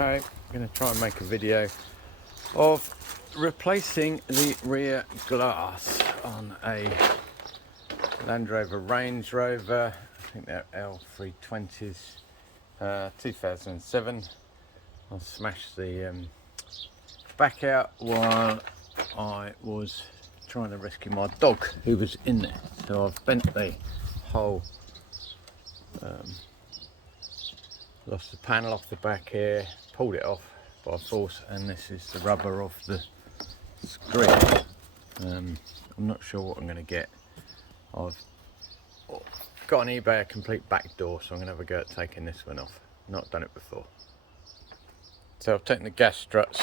Okay, I'm going to try and make a video of replacing the rear glass on a Land Rover Range Rover. I think they're L320s, 2007. I smashed the back out while I was trying to rescue my dog who was in there. So I've bent the whole, lost the panel off the back here, pulled it off by force, and this is the rubber off the screen. I'm not sure what I'm going to get. I've got on eBay a complete back door, so I'm going to have a go at taking this one off. Not done it before. So I've taken the gas struts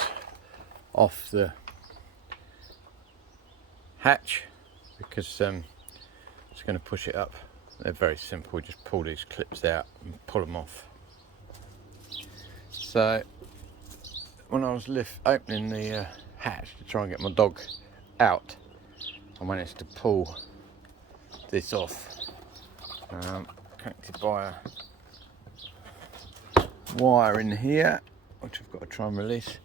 off the hatch because I'm just going to push it up. They're very simple, just pull these clips out and pull them off. So when I was opening the hatch to try and get my dog out, I managed to pull this off, connected by a wire in here, which I've got to try and release.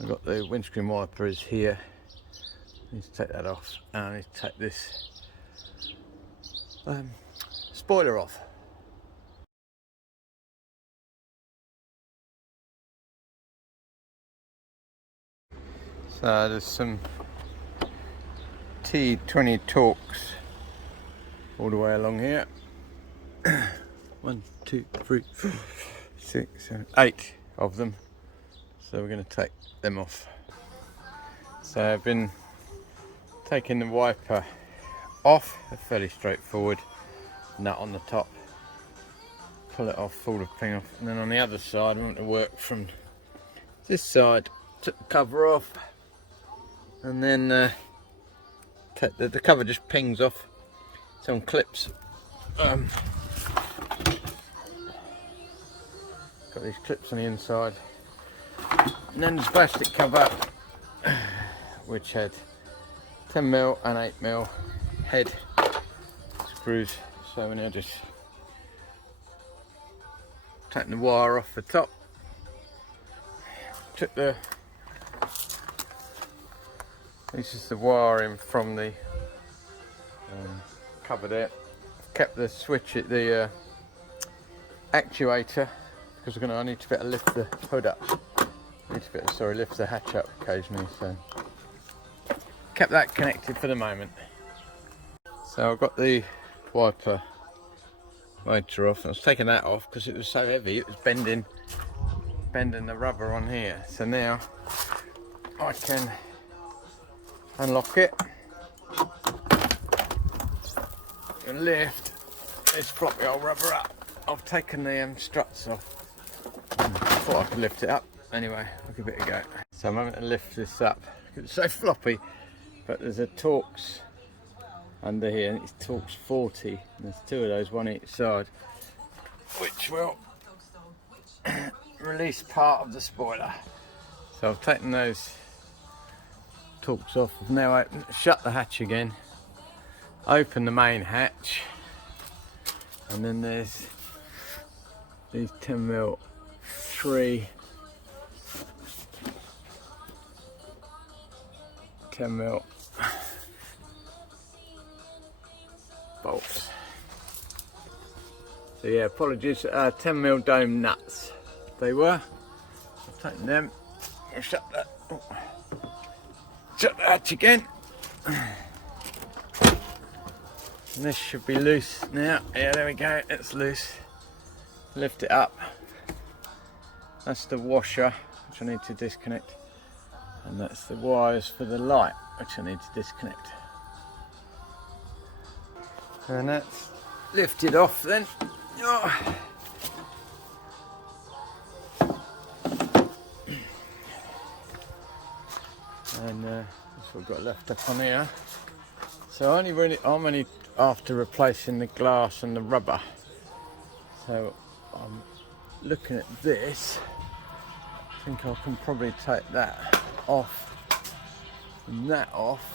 I've got the windscreen wipers here. I need to take that off, and I need to take this spoiler off. So there's some T20 Torx all the way along here. 1, 2, 3, 4, 6, 7, 8 of them. So we're going to take them off. So I've been taking the wiper off, a fairly straightforward nut on the top. Pull it off, pull the thing off, and then on the other side I want to work from this side. Took the cover off, and then the cover just pings off. Some clips. Got these clips on the inside, and then this plastic cover, which had 10mm and 8mm head screws. So we're now just taking the wire off the top. Took this is the wiring from the cover there. Kept the switch at the actuator because I need to be able to lift the hood up. Lift the hatch up occasionally. So kept that connected for the moment. So I've got the wiper motor off. I was taking that off because it was so heavy. It was bending the rubber on here. So now I can unlock it and lift this floppy old rubber up. I've taken the struts off. I thought I could lift it up. Anyway, I'll give it a go. So I'm having to lift this up. It's so floppy, but there's a Torx under here, and it's Torx 40. And there's two of those, one each side, which will release part of the spoiler. So I've taken those Torx off. I've now shut the hatch again, open the main hatch, and then there's these 10mm 10mm bolts. So yeah, apologies, 10mm dome nuts they were. I've taken them. I'll shut the hatch again. And this should be loose now. Yeah, there we go, it's loose. Lift it up. That's the washer, which I need to disconnect. And that's the wires for the light, which I need to disconnect. And that's lifted off then. Oh. And that's what I've got left up on here. So I'm only after replacing the glass and the rubber. So I'm looking at this. I think I can probably take that off and that off.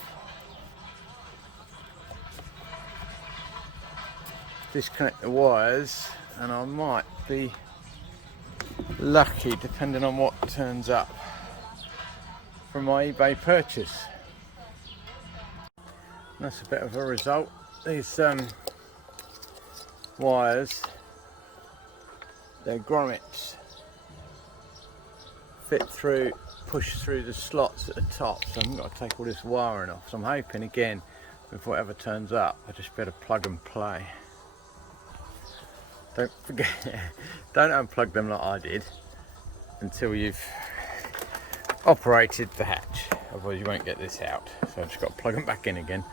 Disconnect the wires, and I might be lucky depending on what turns up from my eBay purchase. That's a bit of a result. These wires, they're grommets, fit through, push through the slots at the top, so I've got to take all this wiring off. So I'm hoping again, with whatever turns up, I just better plug and play. Don't forget, don't unplug them like I did until you've operated the hatch, otherwise you won't get this out. So I've just got to plug them back in again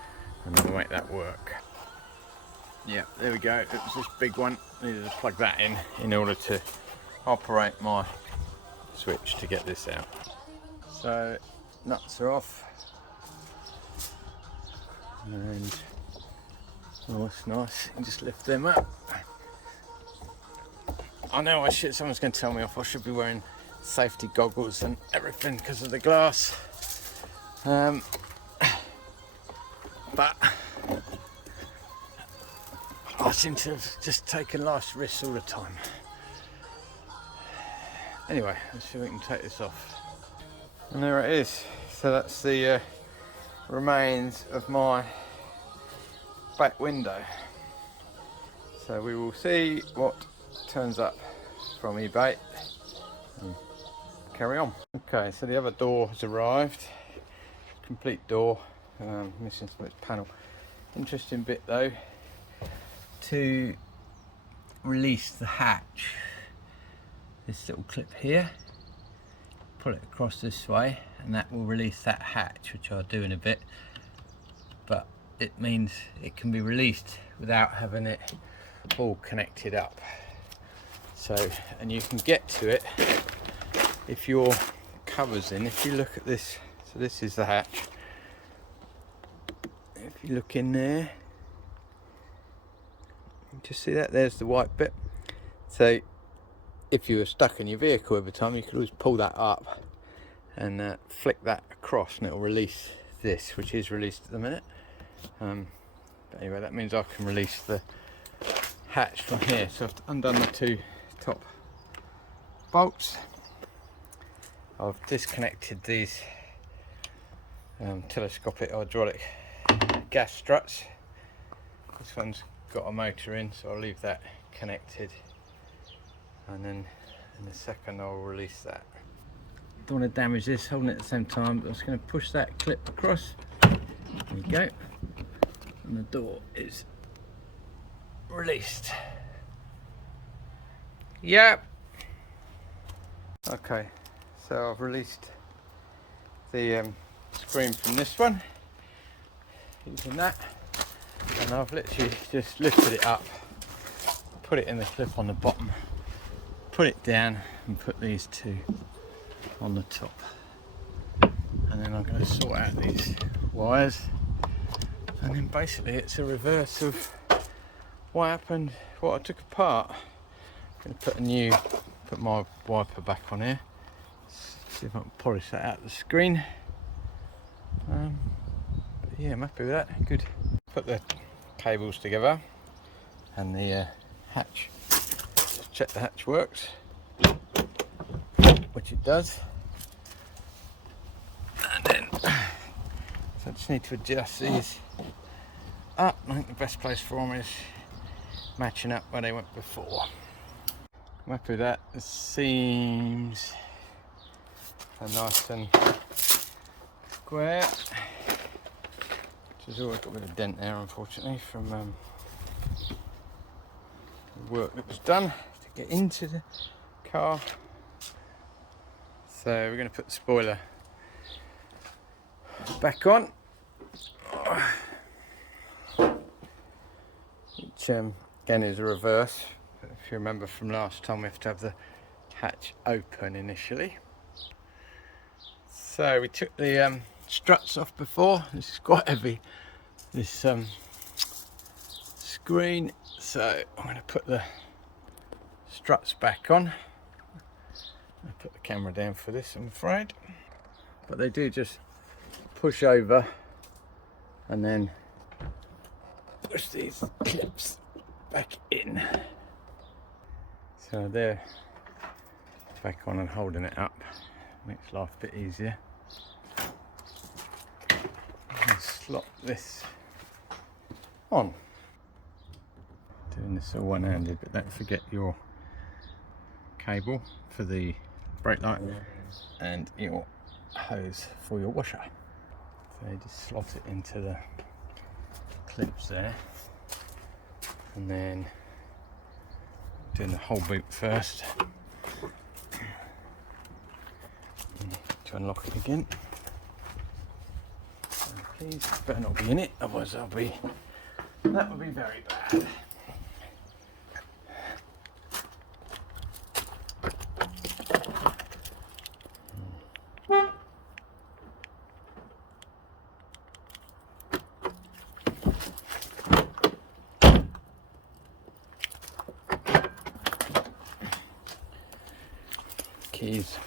and then we'll make that work. Yeah, there we go. It was this big one. I needed to plug that in order to operate my switch to get this out. So nuts are off, and oh, that's nice. You just lift them up. I know someone's going to tell me off. I should be wearing safety goggles and everything because of the glass. But I seem to have just taken life's risks all the time. Anyway, let's see if we can take this off. And there it is. So that's the remains of my back window. So we will see what turns up from eBay and carry on. Okay, so the other door has arrived. Complete door, missing some of its panel. Interesting bit though, to release the hatch. This little clip here, pull it across this way and that will release that hatch, which I'll do in a bit, but it means it can be released without having it all connected up. So, and you can get to it if your cover's in. If you look at this, so this is the hatch. If you look in there, you just see that, there's the white bit. So if you were stuck in your vehicle every time, you could always pull that up and flick that across and it'll release this, which is released at the minute. But anyway, that means I can release the hatch from here. So I've undone the two top bolts. I've disconnected these telescopic hydraulic gas struts. This one's got a motor in, so I'll leave that connected, and then in a second I'll release that. Don't want to damage this holding it at the same time, but I'm just going to push that clip across. There we go, and the door is released. Yep. Okay, so I've released the screen from this one using that, and I've literally just lifted it up, put it in the clip on the bottom, put it down and put these two on the top, and then I'm going to sort out these wires, and then basically it's a reverse of what happened, what I took apart. I'm going to put my wiper back on here, see if I can polish that out of the screen. But yeah, I'm happy with that, good. Put the cables together and the hatch, just check the hatch works, which it does. And then, so I just need to adjust these up. I think the best place for them is matching up where they went before. I'm happy with that. The seams are nice and square, which has always got a bit of dent there, unfortunately, from the work that was done to get into the car. So we're going to put the spoiler back on, which again is a reverse. But if you remember from last time, we have to have the hatch open initially. So we took the struts off before. This is quite heavy, this screen, so I'm going to put the struts back on. I'll put the camera down for this, I'm afraid, but they do just push over and then push these clips back in. So they're back on and holding it up makes life a bit easier. And slot this on. Doing this all one-handed, but don't forget your cable for the brake light and your hose for your washer. So you just slot it into the clips there, and then doing the whole boot first. To unlock it again. So please better not be in it, otherwise that would be very bad. Keys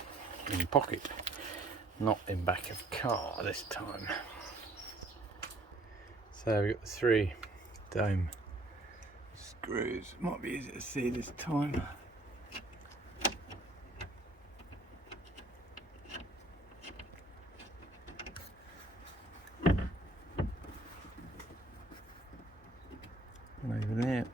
in pocket, not in back of car this time. So we've got the 3 dome screws. Might be easier to see this time. And over there.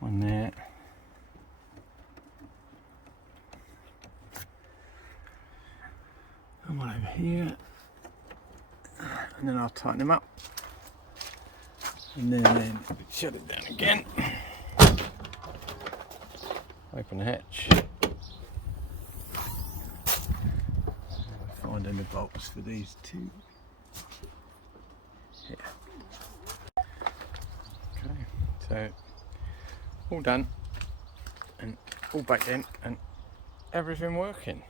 One there. And one over here. And then I'll tighten them up. And then shut it down again. Open the hatch. Finding the bolts for these 2. Here. Okay, so all done and all back in and everything working.